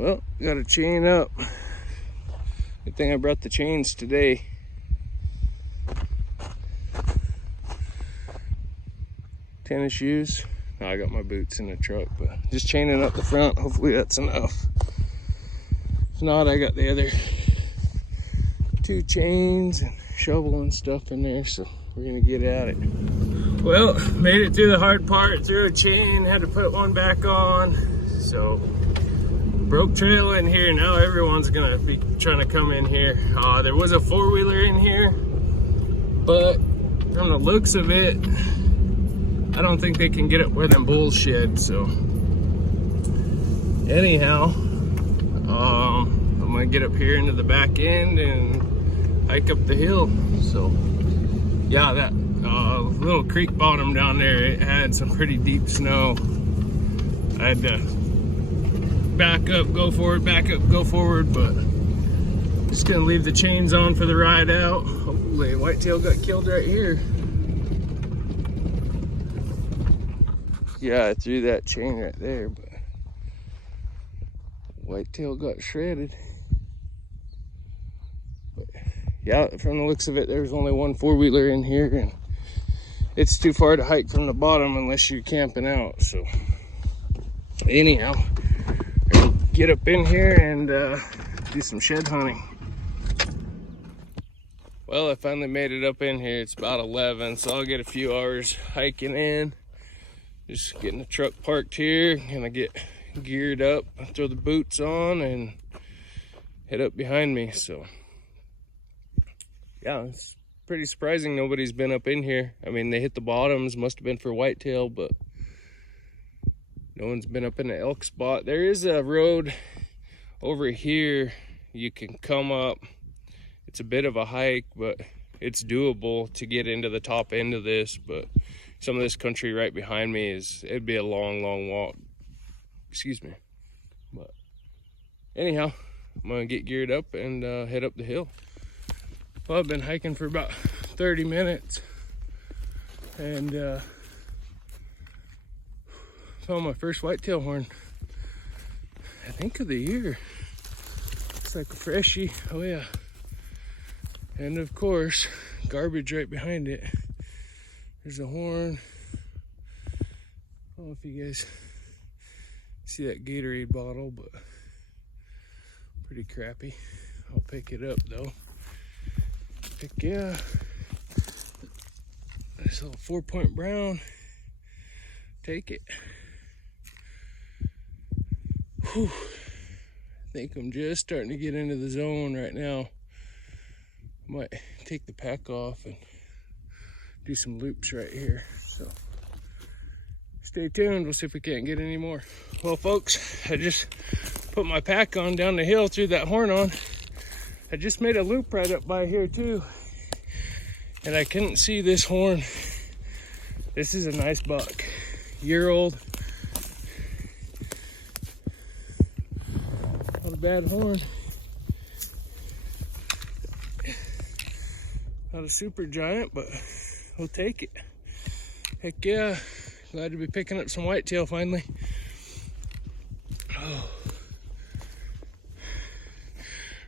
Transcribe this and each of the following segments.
Well, got a chain up. Good thing I brought the chains today. Tennis shoes. No, I got my boots in the truck, but just chaining up the front. Hopefully that's enough. If not, I got the other 2 chains and shovel and stuff in there, so we're gonna get at it. Well, made it through the hard part, threw a chain, had to put one back on. So, broke trail in here. Now everyone's gonna be trying to come in here. There was a 4-wheeler in here, but from the looks of it, I don't think they can get up where them bulls shed. So, anyhow, I'm gonna get up here into the back end and hike up the hill. So, yeah, that little creek bottom down there, it had some pretty deep snow. I had to back up, go forward, back up, go forward, but just gonna leave the chains on for the ride out. Hopefully whitetail got killed right here. Yeah, I threw that chain right there, but whitetail got shredded. But yeah, from the looks of it, there's only one 4-wheeler in here, and it's too far to hike from the bottom unless you're camping out. So anyhow, I'll get up in here and do some shed hunting. Well, I finally made it up in here. It's about 11, so I'll get a few hours hiking in. Just getting the truck parked here, gonna get geared up, throw the boots on, and head up behind me. So yeah, it's pretty surprising nobody's been up in here. I mean, they hit the bottoms, must have been for whitetail, but no one's been up in the elk spot. There is a road over here you can come up. It's a bit of a hike, but it's doable to get into the top end of this. But some of this country right behind me it'd be a long walk. Excuse me. But anyhow, I'm gonna get geared up and head up the hill. Well, I've been hiking for about 30 minutes and found my first whitetail horn, I think, of the year. Looks like a freshie. Oh yeah. And of course, garbage right behind it. There's a horn. I don't know if you guys see that Gatorade bottle, but pretty crappy. I'll pick it up though. Heck yeah. Nice little 4-point brown. Take it. Whew. I think I'm just starting to get into the zone right now. Might take the pack off and do some loops right here. So stay tuned. We'll see if we can't get any more. Well, folks, I just put my pack on down the hill, threw that horn on. I just made a loop right up by here too, and I couldn't see this horn. This is a nice buck, year-old. Not a bad horn. Not a super giant, but we'll take it. Heck yeah, glad to be picking up some whitetail finally. Oh.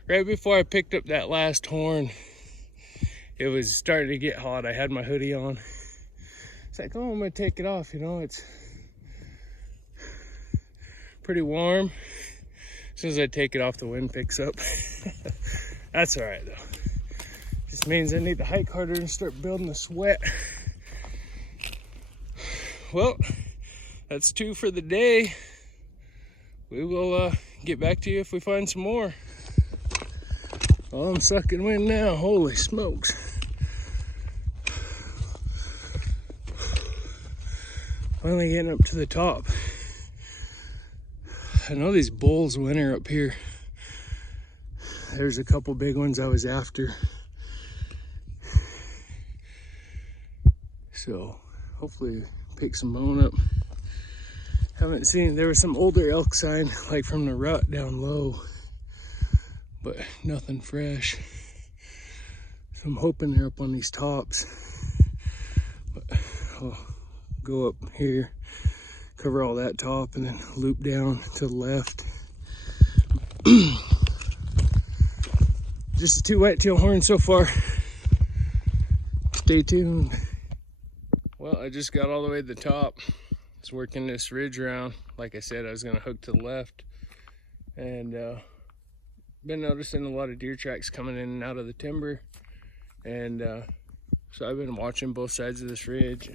Right before I picked up that last horn, it was starting to get hot. I had my hoodie on. It's like, oh, I'm gonna take it off, you know, it's pretty warm. As soon as I take it off, the wind picks up. That's all right though. Just means I need to hike harder and start building the sweat. Well, that's 2 for the day. We will get back to you if we find some more. Oh, I'm sucking wind now. Holy smokes. Finally getting up to the top. I know these bulls winter up here. There's a couple big ones I was after. So hopefully pick some bone up. Haven't seen, there was some older elk sign like from the rut down low, but nothing fresh. So I'm hoping they're up on these tops. But I'll go up here, cover all that top, and then loop down to the left. just the 2 whitetail horns so far. Stay tuned. Well, I just got all the way to the top. I was working this ridge around. Like I said, I was gonna hook to the left, and been noticing a lot of deer tracks coming in and out of the timber, and so I've been watching both sides of this ridge.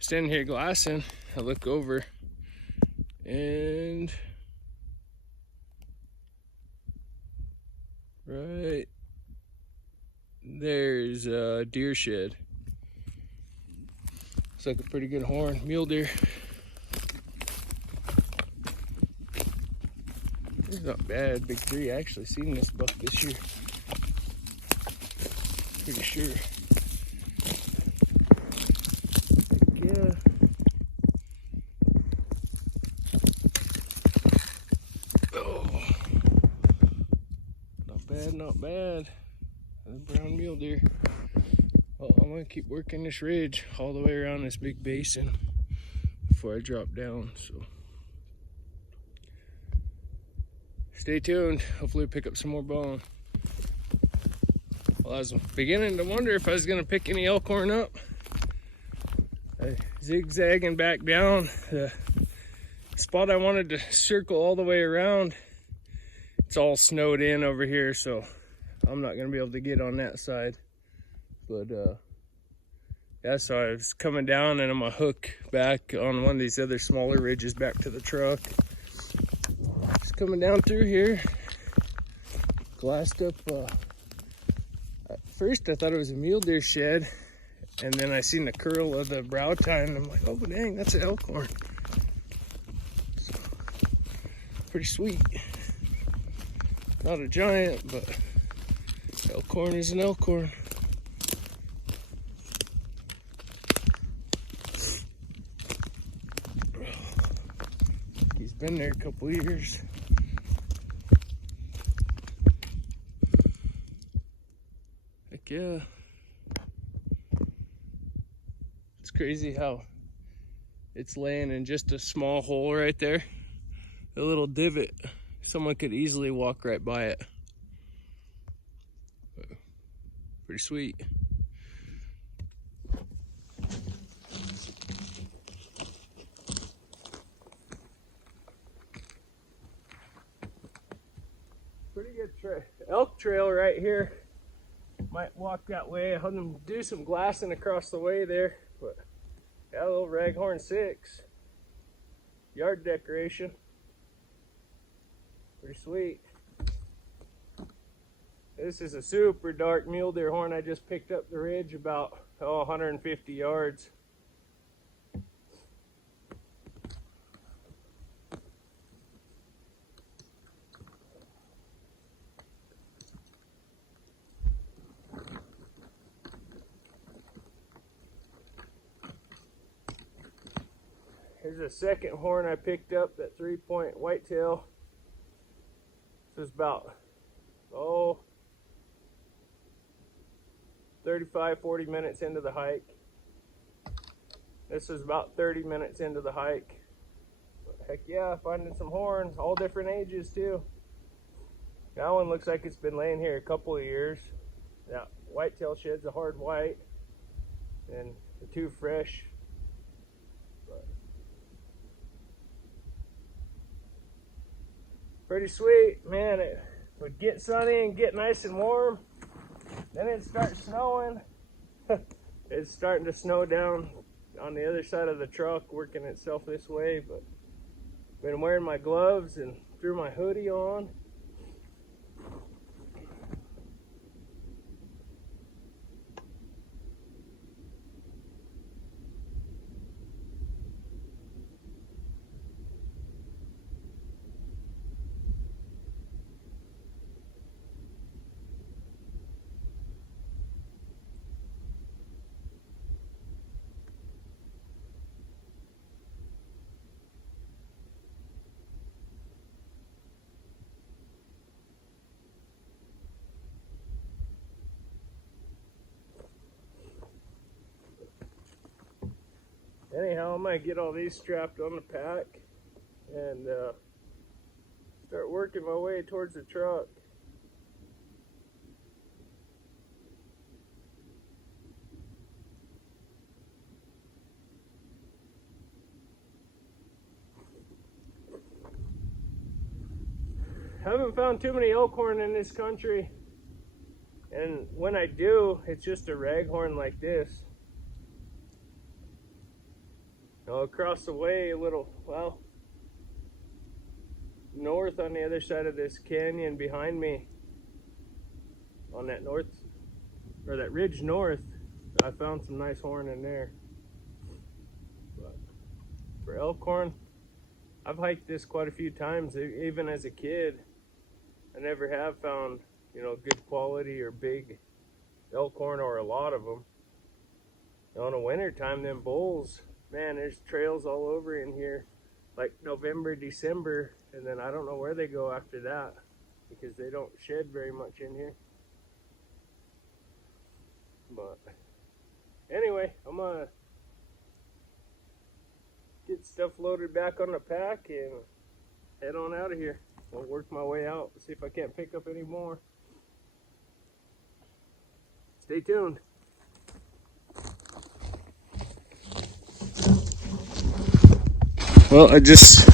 Standing here glassing, I look over, and right there's a deer shed. Looks like a pretty good horn, mule deer. It's not bad, big 3. I actually seen this buck this year. Pretty sure. Yeah. Oh. Not bad, not bad. A brown mule deer. Well, I'm gonna keep working this ridge all the way around this big basin before I drop down, so stay tuned. Hopefully pick up some more bone. Well, I was beginning to wonder if I was gonna pick any elk horn up. Zigzagging back down the spot I wanted to circle all the way around. It's all snowed in over here, so I'm not gonna be able to get on that side. But yeah, so I was coming down and I'm gonna hook back on one of these other smaller ridges back to the truck. Just coming down through here, glassed up. At first I thought it was a mule deer shed, and then I seen the curl of the brow tine, and I'm like, oh dang, that's an elk horn. So, pretty sweet. Not a giant, but elk horn is an elk horn. He's been there a couple years. Heck yeah. It's crazy how it's laying in just a small hole right there. A little divot. Someone could easily walk right by it. Pretty sweet. Pretty good elk trail right here. Might walk that way. I'm gonna do some glassing across the way there, but got a little raghorn 6 yard decoration. Pretty sweet. This is a super dark mule deer horn. I just picked up the ridge about 150 yards. Here's a second horn I picked up, that 3-point whitetail. This is about 35-40 minutes into the hike. This is about 30 minutes into the hike. But heck yeah, finding some horns, all different ages too. That one looks like it's been laying here a couple of years. That whitetail shed's a hard white, and the 2 fresh. But pretty sweet, man. It would get sunny and get nice and warm. Then it starts snowing. It's starting to snow down on the other side of the truck, working itself this way, but been wearing my gloves and threw my hoodie on. Anyhow, I'm gonna get all these strapped on the pack and start working my way towards the truck. haven't found too many elk horn in this country. And when I do, it's just a raghorn like this. Across the way a little, well, north on the other side of this canyon behind me, on that north, or that ridge north, I found some nice horn in there. But for elk horn, I've hiked this quite a few times, even as a kid. I never have found, you know, good quality or big elk horn, or a lot of them. In the winter time, them bulls, man, there's trails all over in here, like November, December, and then I don't know where they go after that, because they don't shed very much in here. But anyway, I'm gonna get stuff loaded back on the pack and head on out of here. I'll work my way out, see if I can't pick up any more. Stay tuned. Well, I just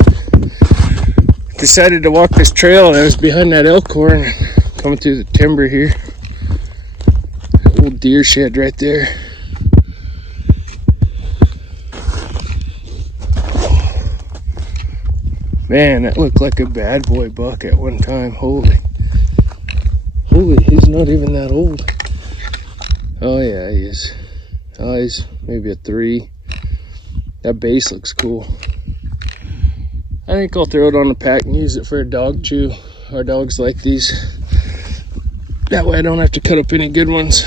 decided to walk this trail, and I was behind that elk horn, coming through the timber here. Old deer shed right there. Man, that looked like a bad boy buck at one time. Holy, he's not even that old. Oh yeah, he is. Oh, he's maybe a 3. That base looks cool. I think I'll throw it on the pack and use it for a dog chew. Our dogs like these. That way I don't have to cut up any good ones.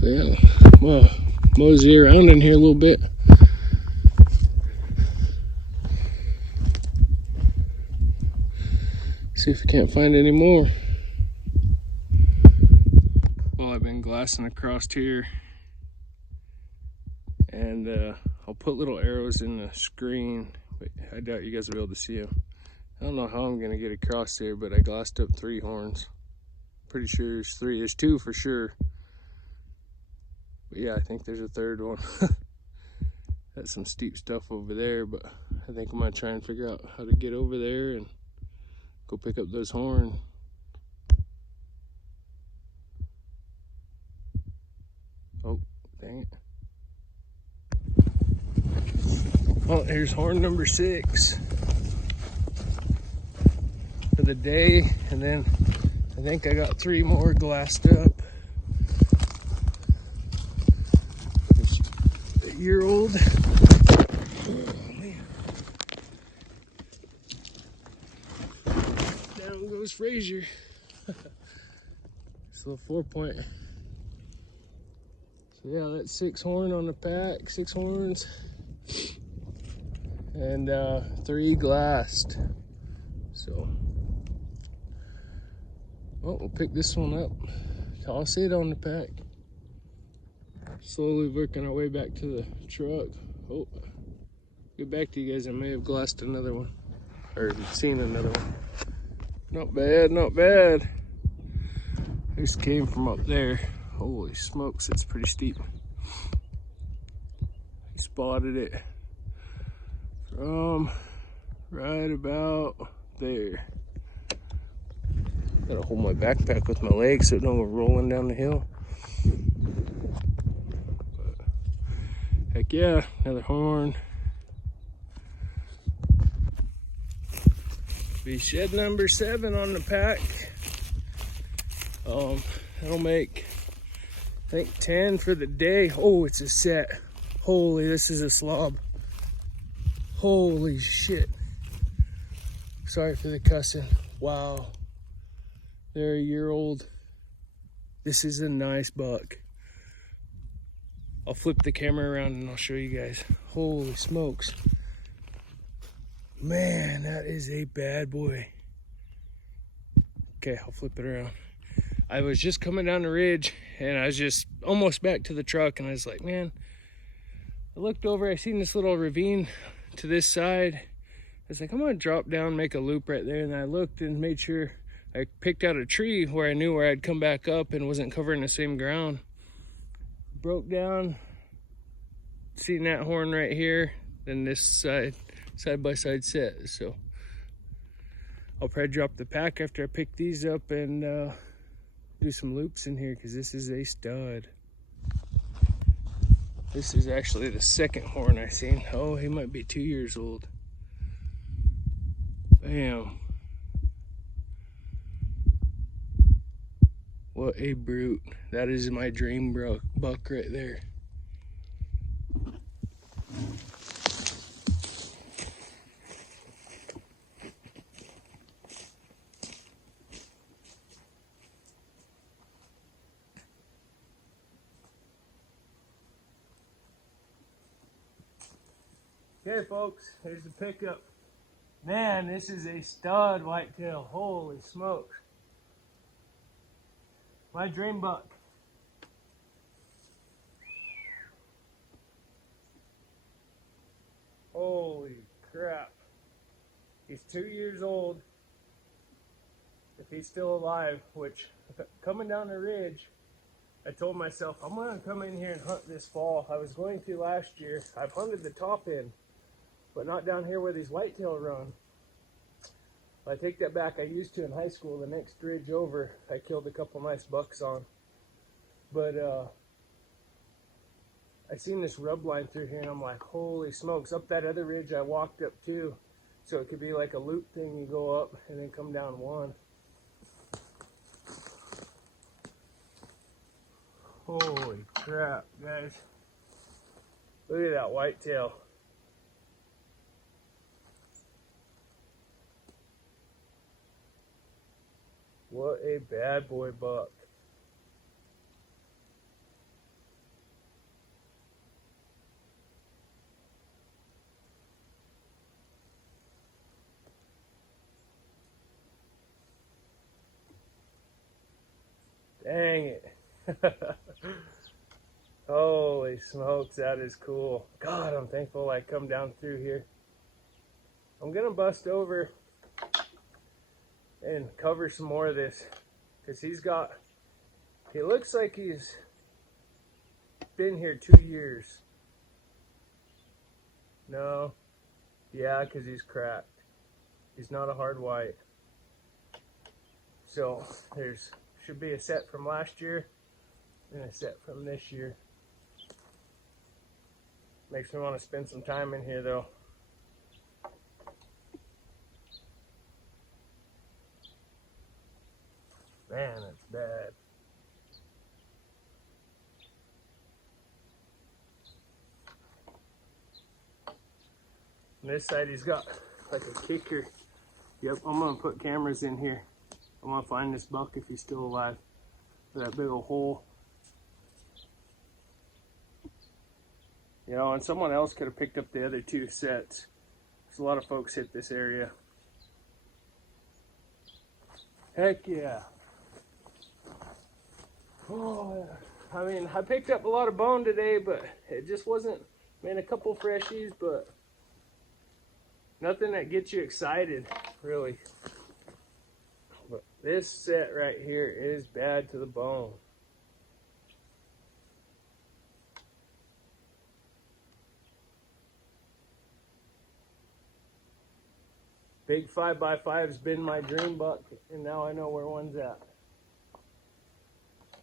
So yeah, well, mosey around in here a little bit. See if we can't find any more. Well, I've been glassing across here, and I'll put little arrows in the screen, but I doubt you guys will be able to see them. I don't know how I'm gonna get across there, but I glassed up 3 horns. Pretty sure there's 3. There's 2 for sure. But yeah, I think there's a 3rd one. That's some steep stuff over there, but I think I'm gonna try and figure out how to get over there and go pick up those horns. Oh, dang it. Well, here's horn number 6 for the day, and then I think I got 3 more glassed up. A year old. Oh, man. Down goes Frazier. It's a little 4-point. So yeah, that's 6 horn on the pack, 6 horns. And 3 glassed. So, well, we'll pick this one up, toss it on the pack. Slowly working our way back to the truck. Oh, get back to you guys. I may have glassed another one, or seen another one. Not bad, not bad. This came from up there. Holy smokes, it's pretty steep. He spotted it from right about there. Gotta hold my backpack with my legs so it don't go rolling down the hill. But, heck yeah, another horn. Be shed number 7 on the pack. That'll make, I think, 10 for the day. Oh, it's a set. Holy, this is a slob. Holy shit. Sorry for the cussing. Wow. They're a year old. This is a nice buck. I'll flip the camera around and I'll show you guys. Holy smokes. Man, that is a bad boy. Okay, I'll flip it around. I was just coming down the ridge and I was just almost back to the truck, and I was like, man, I looked over, I seen this little ravine to this side. I was like, I'm gonna drop down, make a loop right there. And I looked and made sure I picked out a tree where I knew where I'd come back up and wasn't covering the same ground. Broke down, seen that horn right here, then this side by side set. So I'll probably drop the pack after I pick these up and do some loops in here, because this is a stud. This is actually the second horn I seen. Oh, he might be 2 years old. Bam. What a brute. That is my dream buck right there. Okay, folks, here's the pickup. Man, this is a stud whitetail. Holy smokes. My dream buck. Holy crap. He's 2 years old. If he's still alive, which coming down the ridge, I told myself I'm gonna come in here and hunt this fall. I was going to last year. I've hunted the top end, but not down here where these whitetail run. I take that back. I used to in high school. The next ridge over, I killed a couple nice bucks on. But I seen this rub line through here, and I'm like, holy smokes. Up that other ridge I walked up too. So it could be like a loop thing. You go up and then come down one. Holy crap, guys. Look at that whitetail. What a bad boy buck. Dang it. Holy smokes, that is cool. God, I'm thankful I come down through here. I'm gonna bust over and cover some more of this, because he looks like he's been here 2 years. No, yeah, because he's cracked. He's not a hard white. So there's should be a set from last year and a set from this year. Makes me want to spend some time in here though. Man, that's bad. On this side he's got like a kicker. Yep, I'm gonna put cameras in here. I want to find this buck if he's still alive. That big old hole. You know, and someone else could have picked up the other two sets. There's a lot of folks hit this area. Heck yeah. Oh, I mean, I picked up a lot of bone today, but it just wasn't, man, a couple freshies, but nothing that gets you excited, really. But this set right here is bad to the bone. Big 5x5's been my dream buck, and now I know where one's at.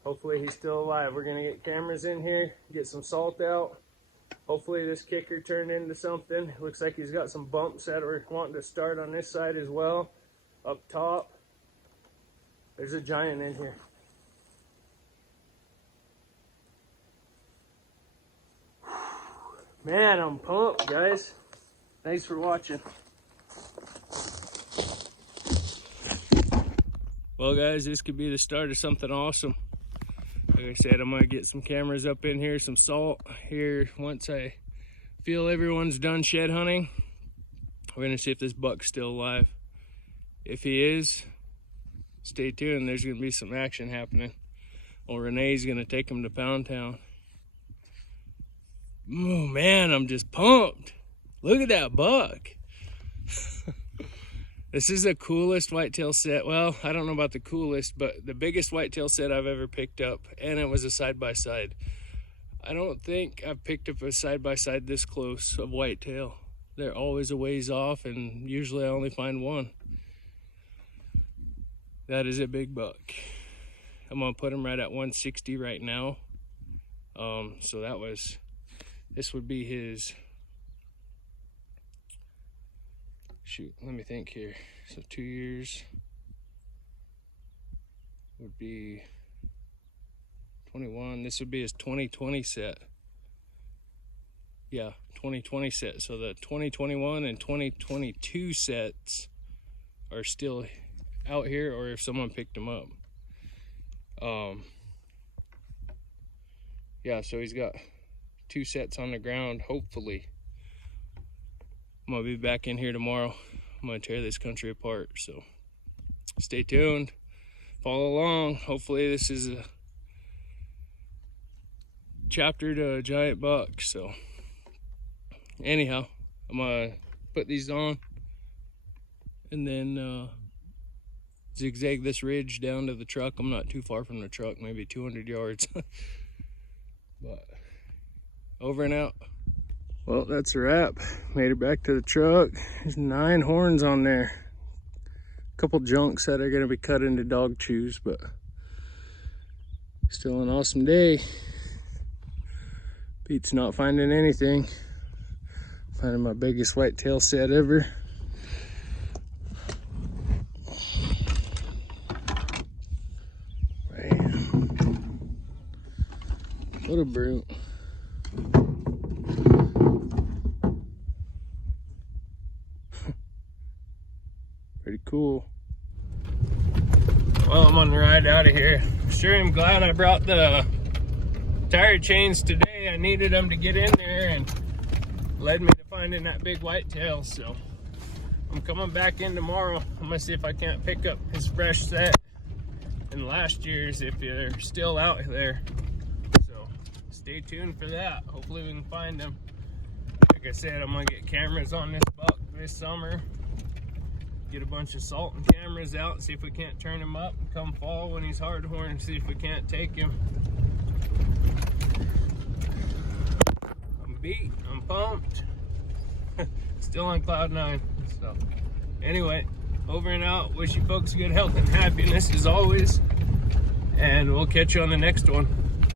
Hopefully he's still alive. We're gonna get cameras in here, get some salt out. Hopefully this kicker turned into something. Looks like he's got some bumps that are wanting to start on this side as well, up top. There's a giant in here. Man, I'm pumped, guys. Thanks for watching. Well, guys, this could be the start of something awesome. Like I said, I'm gonna get some cameras up in here, some salt here. Once I feel everyone's done shed hunting, we're gonna see if this buck's still alive. If he is, stay tuned. There's gonna be some action happening. Well, Renee's gonna take him to Pound Town. Oh man, I'm just pumped. Look at that buck. This is the coolest whitetail set. Well, I don't know about the coolest, but the biggest whitetail set I've ever picked up, and it was a side-by-side. I don't think I've picked up a side-by-side this close of whitetail. They're always a ways off, and usually I only find one. That is a big buck. I'm gonna put him right at 160 right now. So this would be his, shoot, let me think here. So 2 years would be 21. This would be his 2020 set. Yeah, 2020 set. So the 2021 and 2022 sets are still out here, or if someone picked them up. Yeah, so he's got 2 sets on the ground, hopefully. I'm gonna be back in here tomorrow. I'm gonna tear this country apart, so stay tuned, follow along. Hopefully this is a chapter to a giant buck. So anyhow, I'm gonna put these on and then zigzag this ridge down to the truck. I'm not too far from the truck, maybe 200 yards. But over and out. Well, that's a wrap. Made it back to the truck. There's 9 horns on there. A couple junks that are gonna be cut into dog chews, but still an awesome day. Pete's not finding anything. Finding my biggest whitetail set ever. Man. What a brute. Pretty cool. Well, I'm on the ride out of here. Sure am glad I brought the tire chains today. I needed them to get in there and led me to finding that big whitetail. So I'm coming back in tomorrow. I'm gonna see if I can't pick up his fresh set and last year's if they're still out there. So stay tuned for that. Hopefully we can find them. Like I said, I'm gonna get cameras on this buck this summer. Get a bunch of salt and cameras out, see if we can't turn him up, and come fall when he's hard horn, see if we can't take him. I'm beat, I'm pumped. Still on cloud 9. So anyway, over and out. Wish you folks good health and happiness as always, and we'll catch you on the next one.